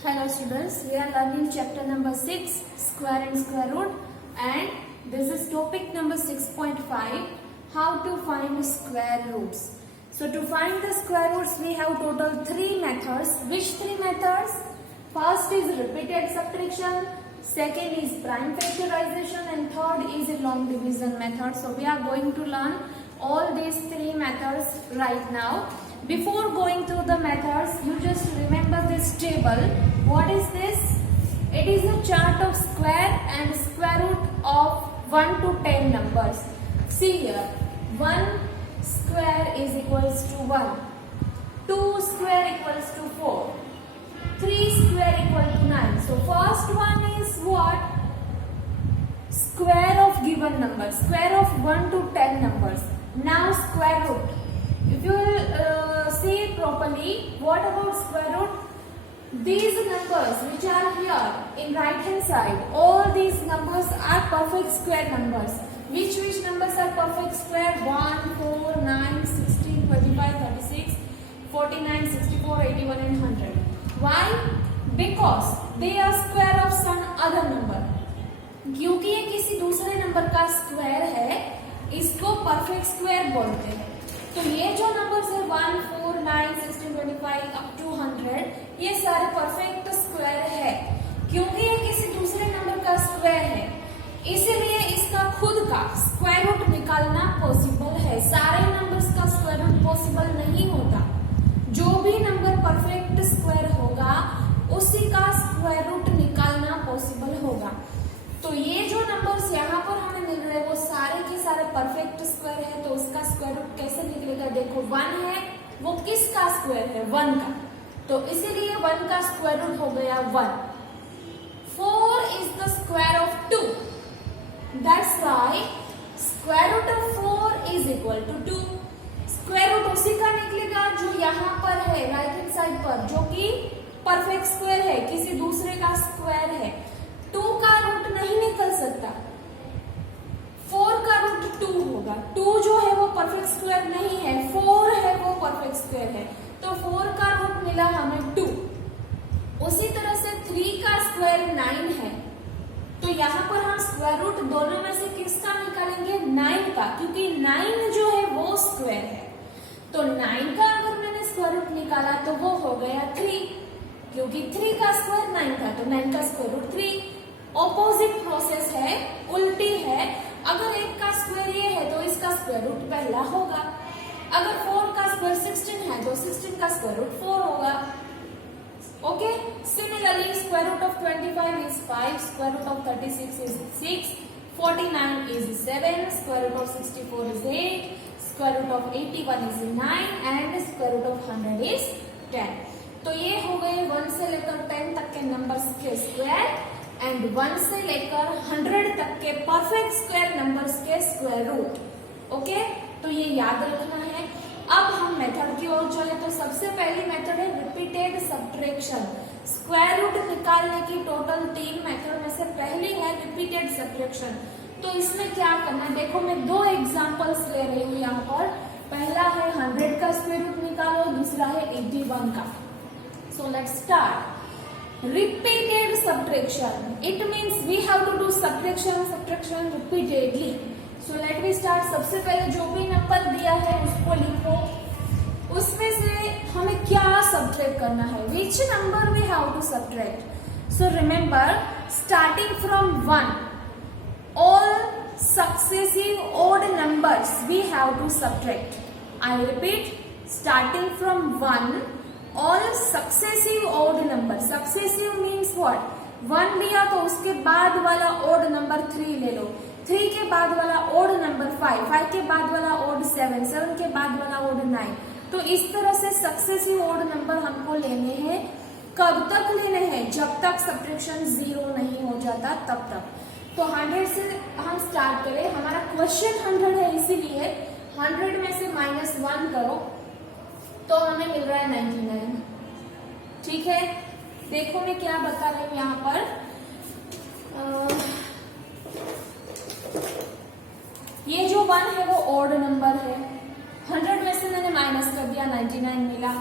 Hello students, we are learning chapter number 6, square and square root, and this is topic number 6.5, how to find square roots. So to find the square roots we have total 3 methods. Which 3 methods? First is repeated subtraction, second is prime factorization, and third is a long division method. So we are going to learn all these 3 methods right now. Before going through the methods, you just remember this table. What is this? It is a chart of square and square root of 1 to 10 numbers. See here, 1 square is equals to 1, 2 square equals to 4, 3 square equal to 9. So first one is what? Square of given number, square of 1 to 10 numbers. Now square root. If you will see it properly, what about square root? These numbers which are here in right hand side, all these numbers are perfect square numbers. Which numbers are perfect square? 1, 4, 9, 16, 25, 36, 49, 64, 81 and 100. Why? Because they are square of some other number. क्योंकि ये किसी दूसरे number का square है, इसको perfect square बोलते हैं. तो ये जो नंबर्स है 1, 4, 9, 16, 25 अप टू 100, ये सारे परफेक्ट स्क्वायर है. क्योंकि ये किसी दूसरे नंबर का स्क्वायर है, इसीलिए इसका खुद का स्क्वायर रूट निकालना पॉसिबल है. सारे नंबर्स का स्क्वायर रूट पॉसिबल नहीं होता. जो भी नंबर परफेक्ट स्क्वायर होगा उसी का स्क्वायर रूट निकालना पॉसिबल होगा. तो ये जो नंबर्स यहाँ पर हमें मिल रहे हैं वो सारे के सारे परफेक्ट स्क्वायर है. तो उसका स्क्वायर रूट कैसे निकलेगा? देखो 1 है, वो किसका स्क्वायर है? 1 का. तो इसीलिए 1 का स्क्वायर रूट हो गया 1. 4 is the square of 2. That's why square root of 4 is equal to 2. Square root उसी का निकलेगा जो यहाँ पर है राइट हैंड साइड पर, जो कि परफेक्ट स्क्वायर है, किसी दूसरे का स्क्वायर है. 2 का रूट नहीं निकल सकता. 4 का रूट 2 होगा. 2 जो है वो परफेक्ट स्क्वायर नहीं है, 4 है वो परफेक्ट स्क्वायर है. तो 4 का रूट मिला हमें 2. उसी तरह से 3 का स्क्वायर 9 है. तो यहाँ पर हम स्क्वायर रूट दोनों में से किसका निकालेंगे? 9 का, क्योंकि 9 जो है वो स्क्वायर है. तो 9 का अगर मैंने स्क्वायर रूट निकाला तो वो हो गया 3, क्योंकि 3 का स्क्वायर 9 था, तो 9 का स्क्वायर रूट 3. ऑपोजिट प्रोसेस है, उल्टी है. अगर 1 का स्क्वायर ये है तो इसका स्क्वायर रूट पहला होगा. अगर 4 का स्क्वायर 16 है तो 16 का स्क्वायर रूट 4 होगा. Okay. Similarly square root of 25 is 5, square root of 36 is 6, 49 is 7, square root of 64 is 8, square root of 81 is 9 and square root of 100 is 10. तो ये हो गए 1 से लेकर 10 तक के नंबर्स के स्क्वायर एंड 1 से लेकर 100 तक के परफेक्ट स्क्वायर नंबर्स के स्क्वायर रूट. ओके, तो ये याद रखना है. अब हम मेथड की ओर चले तो सबसे पहली मेथड है रिपीटेड सब्ट्रैक्शन. स्क्वायर रूट निकालने की टोटल 3 मेथड में से पहली है रिपीटेड सब्ट्रैक्शन. तो इसमें क्या करना है? देखो मैं 2 एग्जाम्पल्स ले रही हूँ यहाँ पर. पहला है 100 का स्क्वायर रूट निकालो, दूसरा है 81 का. So let's start. Repeated subtraction. It means we have to do subtraction repeatedly. So let me start. सबसे पहले जो भी नंबर दिया है उसको लिखो. उसमें से हमें क्या subtract करना है? Which number we have to subtract? So remember, starting from 1, all successive odd numbers we have to subtract. I repeat, starting from 1. All successive odd number. Successive means what? 1 लिया तो उसके बाद वाला odd number 3 ले लो. 3 के बाद वाला odd number 5, 5 के बाद वाला odd 7, 7 के बाद वाला odd 9. तो इस तरह से successive odd number हमको लेने हैं. कब तक लेने हैं? जब तक subtraction 0 नहीं हो जाता तब तक. तो 100 से हम स्टार्ट करें. हमारा क्वेश्चन 100 है, इसीलिए 100 में से -1 करो तो हमें मिल रहा है 99. ठीक है. देखो मैं क्या बता रही हूँ यहाँ पर. ये जो 1 है वो ऑड नंबर है. 100 में से मैंने माइनस कर दिया, 99 मिला.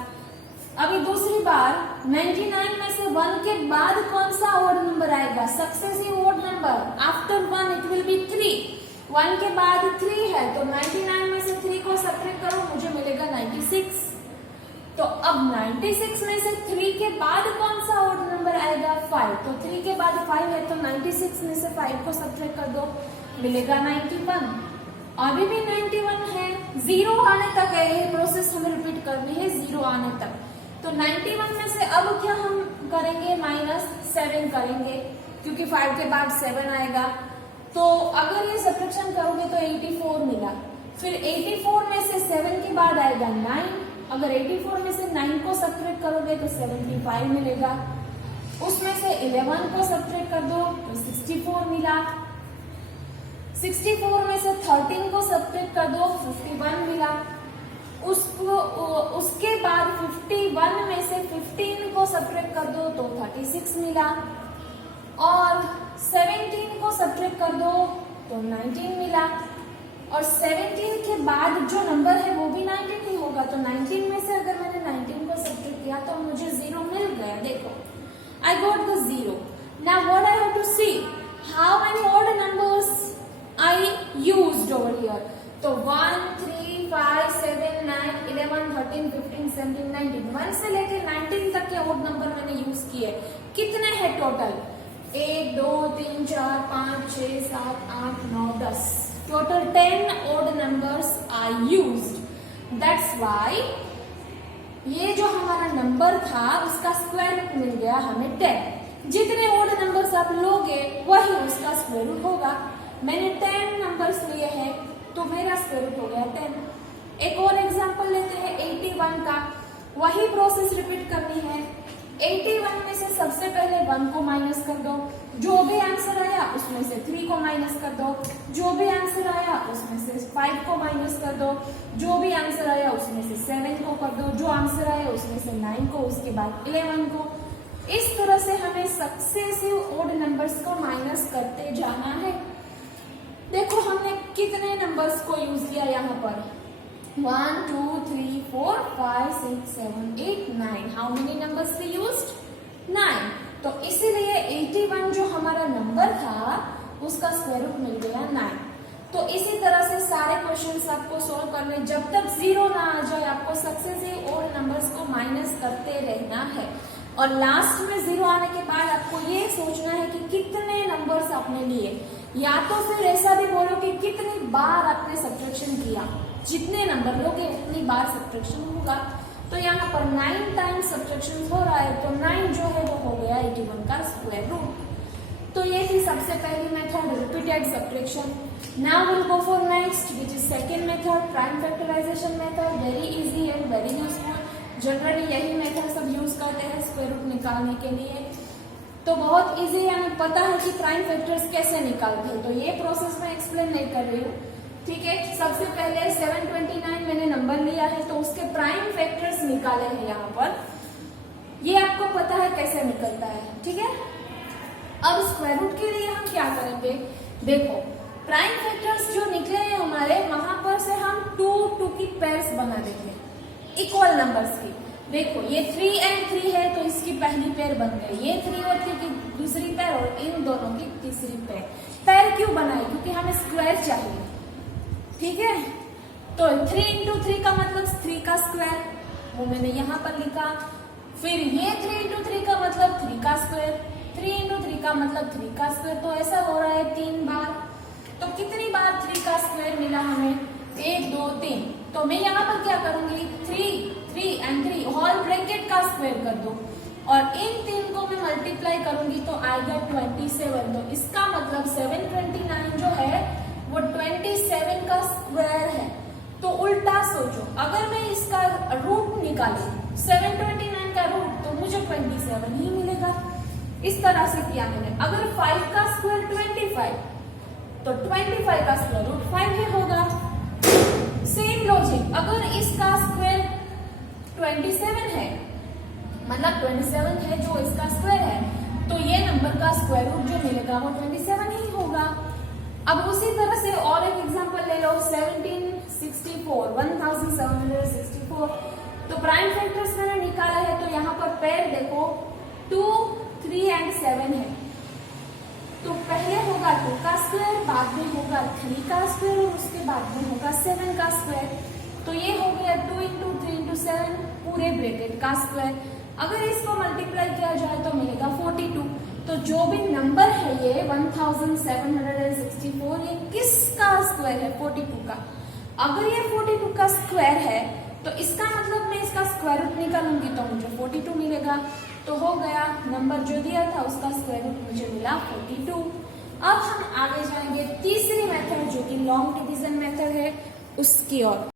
अभी दूसरी बार 99 में से 1 के बाद कौन सा ऑड नंबर आएगा? Successive odd number after 1 it will be 3। 1 के बाद 3 है तो 99 में से 3 को सब्ट्रैक्ट करो, मुझे मिलेगा 96। तो अब 96 में से 3 के बाद कौन सा ऑड नंबर आएगा? 5। तो 3 के बाद 5 है तो 96 में से 5 को सब्ट्रैक्ट कर दो, मिलेगा 91। अभी भी 91 है, 0 आने तक है, ये प्रोसेस हमें रिपीट करनी है 0 आने तक। तो 91 में से अब क्या हम करेंगे? -7 करेंगे, क्योंकि 5 के बाद 7 आएगा। तो अगर ये सब्ट्रैक्शन करोगे तो 84 मिला। फिर 84 में से 7 के बाद आएगा 9। अगर 84 में से 9 को सब्ट्रैक्ट करोगे तो 75 मिलेगा। उसमें से 11 को सब्ट्रैक्ट कर दो तो 64 मिला। 64 में से 13 को सब्ट्रैक्ट कर दो 51 मिला। उसके बाद 51 में से 15 को सब्ट्रैक्ट कर दो तो 36 मिला। और 17 को सब्ट्रैक्ट कर दो तो 19 मिला। और 17 के बाद जो नंबर है वो भी 19 ही होगा। तो 19 में से अगर मैंने 19 को सब्ट्रैक्ट किया तो मुझे 0 मिल गया। देखो, I got the 0. Now what I have to see, how many odd numbers I used over here. तो 1, 3, 5, 7, 9, 11, 13, 15, 17, 19, 1 से लेके 19 तक के odd नंबर मैंने यूज किए। कितने हैं total? 1, 2, 3, 4, 5, 6, 7, 8, 9, 10। Total 10 odd numbers I used. That's why ये जो हमारा नंबर था उसका स्क्वायर रूट मिल गया हमें 10। जितने odd numbers आप लोगे वही उसका स्क्वायर रूट होगा। मैंने 10 नंबर्स लिए हैं तो मेरा स्क्वायर रूट हो गया 10। एक और एग्जांपल लेते हैं 81 का। वही प्रोसेस रिपीट करनी है। 81 में से सबसे पहले 1 को माइनस कर दो, जो भी आंसर आया उसमें से 3 को माइनस कर दो, जो भी आंसर आया उसमें से 5 को माइनस कर दो, जो भी आंसर आया उसमें से 7 को कर दो, जो आंसर आया उसमें से 9 को, उसके बाद 11 को। इस तरह से हमें सक्सेसिव ऑड नंबर्स को माइनस करते जाना है। देखो हमने कितने नंबर्स को यूज किया यहाँ पर? 1, 2, 3, 4, 5, 6, 7, 8, 9। How many numbers we used? 9। तो इसीलिए 81 जो हमारा नंबर था उसका स्क्वायर रूट मिल गया 9। तो इसी तरह से सारे क्वेश्चंस आपको सोल्व करने, जब तक 0 ना आ जाए आपको सक्सेसिव ऑड नंबर्स को माइनस करते रहना है। और लास्ट में 0 आने के बाद आपको ये सोचना है कि कितने नंबर्स आपने लिए, या तो फिर ऐसा भी बोलो कि कितनी बार आपने सब्ट्रैक्शन किया। जितने नंबर लोगे उतनी बार सब्ट्रैक्शन होगा। तो यहाँ पर 9 टाइम्स सब्ट्रैक्शन हो रहा है तो 9 जो है वो हो गया 81 का स्क्वायर रूट। तो ये थी सबसे पहली method, repeated subtraction. Now will go for next which is second method, prime factorization method. Very easy and very useful. Generally यही मेथड सब यूज करते हैं स्क्वायर रूट निकालने के लिए। तो बहुत इजी है, हमें पता है कि प्राइम फैक्टर्स कैसे निकालते हैं, तो ये प्रोसेस मैं एक्सप्लेन नहीं कर रही हूँ। ठीक है, सबसे पहले 729 मैंने नंबर लिया है तो उसके प्राइम फैक्टर्स निकाले हैं यहाँ पर। ये आपको पता है कैसे निकलता है। ठीक है, अब स्क्वायर रूट के लिए हम क्या करेंगे? देखो, प्राइम फैक्टर्स जो निकले हैं हमारे, वहां पर से हम 2 की पेयर्स बना देंगे इक्वल नंबर्स की। देखो ये 3 and 3 है तो इसकी पहली पेयर बन गई, ये 3 और 3 की दूसरी पेयर और इन दोनों की तीसरी पेयर। पेयर क्यों बनाई? क्योंकि हमें स्क्वायर चाहिए। ठीक है, तो 3 into 3 का मतलब 3 का स्क्वायर, वो मैंने यहाँ पर लिखा। फिर ये 3 into 3 का मतलब 3 का स्क्वायर, 3 into 3 का मतलब 3 का स्क्वायर। तो ऐसा हो रहा है 3 बार। तो कितनी बार 3 का स्क्वायर मिला हमें? 1, 2, 3। तो मैं यहाँ पर क्या करूंगी? 3 and 3 होल ब्रैकेट का स्क्वायर कर दो और इन 3 को मैं मल्टीप्लाई करूंगी तो आएगा 27। तो इसका मतलब 729 जो है वो 27 का स्क्वायर है। तो उल्टा सोचो, अगर मैं इसका रूट निकालूं 729 का रूट तो मुझे 27 ही मिलेगा। इस तरह से किया मैंने। अगर 5 का स्क्वायर 25 तो 25 का स्क्वायर रूट 5 ही होगा। सेम लॉजिक, अगर इसका स्क्वायर 27 है, मतलब 27 है जो इसका स्क्वायर है, तो ये नंबर का स्क्वायर रूट जो मिलेगा वो 27 ही होगा। अब उसी तरह से और एक एग्जांपल ले लो, 1764, 1764। तो प्राइम फैक्टर्स मैंने निकाला है, तो यहाँ पर पेयर देखो 2, 3 एंड 7 है। तो पहले होगा 2 का स्क्वायर, बाद में होगा 3 का स्क्वायर और उसके बाद में होगा 7 का स्क्वायर। तो ये हो गया 2 इंटू 3 इंटू 7 पूरे ब्रैकेट का स्क्वायर। अगर इसको मल्टीप्लाई किया जाए तो मिलेगा 42। तो जो भी नंबर है ये 1764, ये किसका स्क्वायर है? 42 का। अगर ये 42 का स्क्वायर है तो इसका मतलब मैं इसका स्क्वायर रूट निकालूंगी तो मुझे 42 मिलेगा। तो हो गया, नंबर जो दिया था उसका स्क्वायर रूट मुझे मिला 42। अब हम आगे जाएंगे तीसरी मेथड जो कि लॉन्ग डिवीजन मेथड है उसकी ओर।